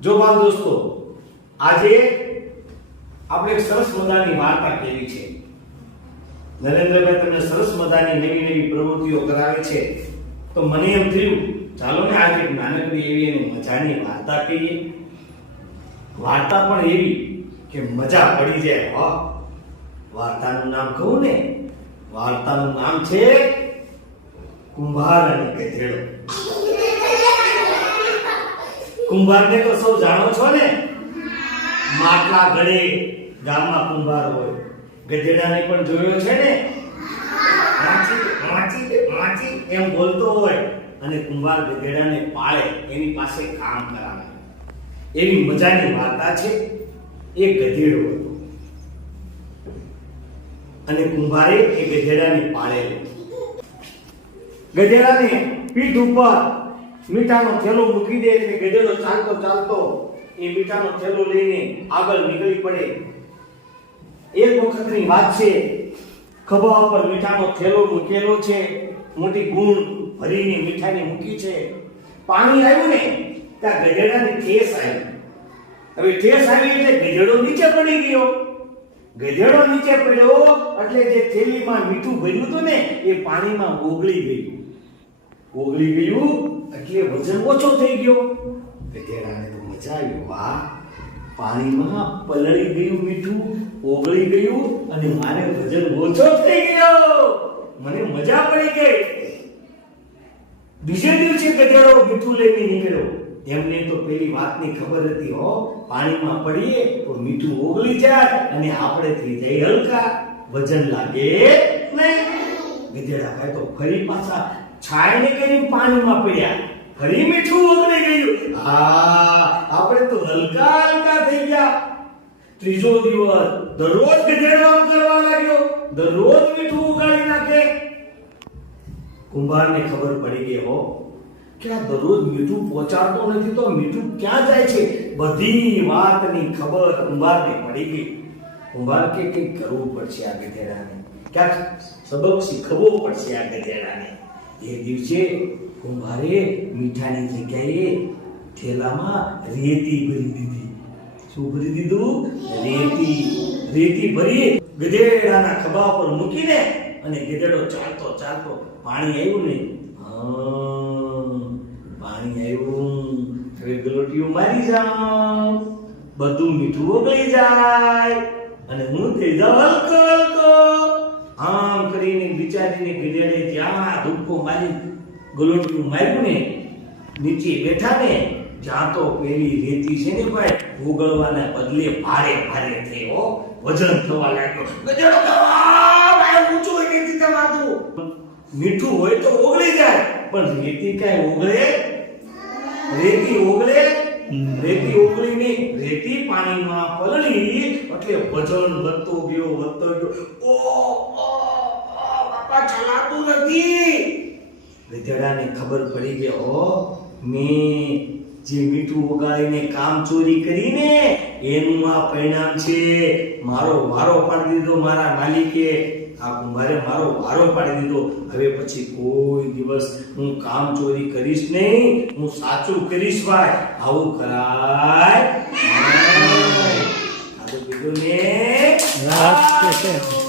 જો બાળ દોસ્તો, આજે આપણે એક સરસ મજાની વાર્તા કેવી છે? નરેન્દ્રભાઈ તમને સરસ મજાની નવી નવી પ્રવૃત્તિઓ કરાવે છે. તો મને એમ થયું, ચાલો ને આજે નાનકડી એવી એની મજાની વાર્તા કહીએ. વાર્તા પણ એવી કે મજા પડી જાય વાહ વાર્તાનું નામ કહું ને, વાર્તાનું નામ છે કુંભાર અને ગધેડો. કુંભારને તો સૌ જાણો છો ને? માટલા ઘડે ગામમાં કુંભાર હોય. ગધેડાને પણ જોયો છે ને? એમ બોલતો હોય અને કુંભાર ગધેડાને પાળે, એની પાસે કામ કરાવે. એવી મજાની વાર્તા છે એ ગધેડો હતો. અને કુંભારે એ ગધેડાને પાળેલો. ગધેડાને પીઠ ઉપર મીઠાનો થેલો મૂકી દે એટલે ગધેડો ચાલતો ચાલતો, એ મીઠાનો થેલો લઈને આગળ નીકળી પડે. એક વખતની વાત છે, ખભા ઉપર મીઠાનો થેલો મૂકેલો છે, મોટી ગુણ ભરીને મીઠાની મૂકી છે. પાણી આવ્યું ને, ત્યાં ગધેડાની ઠેસ આવી. હવે ઠેસ આવી એટલે ગધેડો નીચે પડી ગયો. ગધેડો નીચે પડ્યો એટલે જે થેલીમાં મીઠું ભર્યું હતું ને, એ પાણીમાં ઓગળી ગયું. ઓગળી ગયું, એટલે વજન ઓછો થઈ ગયો. ગધેડાને તો મજા આવી, વાહ. પાણીમાં પલળી ગયું મીઠું, ઓગળી ગયું, અને મારે વજન ઓછો થઈ ગયો. મને મજા પડી ગઈ. બીજે દિવસે ગધેડો મીઠું લઈને નીકળ્યો. એમને તો પેલી વાતની ખબર હતી, હો. પાણીમાં પડીએ તો મીઠું ઓગળી જાય અને આપણે થઈ જાય હલકા. વજન લાગે નહીં. ગધેડા ભાઈ તો ફરી પાછા છાયને કરીને પાણીમાં પડ્યા. ફરી મીઠું ઓગળી ગયું. હા આપણે તો હલકા હલકા થઈ ગયા. ત્રીજો દિવસ દરરોજ ગધેડવા કરવા લાગ્યો. દરરોજ મીઠું ઉગાડી નાખે. કુંભારને ખબર પડી ગઈ હો કે આ દરરોજ મીઠું પહોંચાડતો નથી તો મીઠું ક્યાં જાય છે? બધી વાતની ખબર કુંભારને પડી ગઈ. કુંભાર કે કંઈક કરવું પડશે આ ગધેડાને. ક્યાંક સબક શીખવવો પડશે આ ગધેડાને. એ દિવસે કુંભારે મીઠાની જગ્યાએ થેલામાં રેતી ભરી દીધી. શું ભરી દીધું? રેતી. રેતી ભરી ગધેડાના ખભા પર મૂકીને અને ગધેડો ચાલતો ચાલતો પાણી આવ્યું ને પાણી આવ્યું હવે ગલોટીઓ મારી જાઉં. બધું મીઠું ઓગળી જાય. અને હું થઈ જાઉં હલકો આમ કરીને વિચારીને ગધેડે જ્યાં ધૂપકો મારી ગલોટીયું માર્યું ને નીચે બેઠા ને જ્યાં તો પેલી રેતી છે ને ભાઈ ભોગળવાના બદલે ભારે ભારે થઈ વજન થવા લાગ્યો. ગધેડો કહે, "આ, ભાઈ ઊંચું હોય નથી મીઠું હોય તો ઓગળી જાય પણ રેતી કાંઈ ઓગળે? રેતી ઓગળે? રેતી ઓગળી નહીં રેતી પાણીમાં પલળી એટલે વજન વધતો ગયો વધતો ગયો. ઓ, બાપા નથી. ગધેડાને ખબર પડી કે ઓ મેં જે મીઠું ઉગાડીને કામ ચોરી કરીને એનું આ પરિણામ છે. મારો વારો પાડી દીધો મારા માલિકે. આ કુંભારે મારો વારો પાડી દીધો. હવે પછી કોઈ દિવસ હું કામ ચોરી કરીશ નહીં. હું સાચું કરીશ ભાઈ. આવું કરાય. નહીં. આ તો કીધું ને. રાત.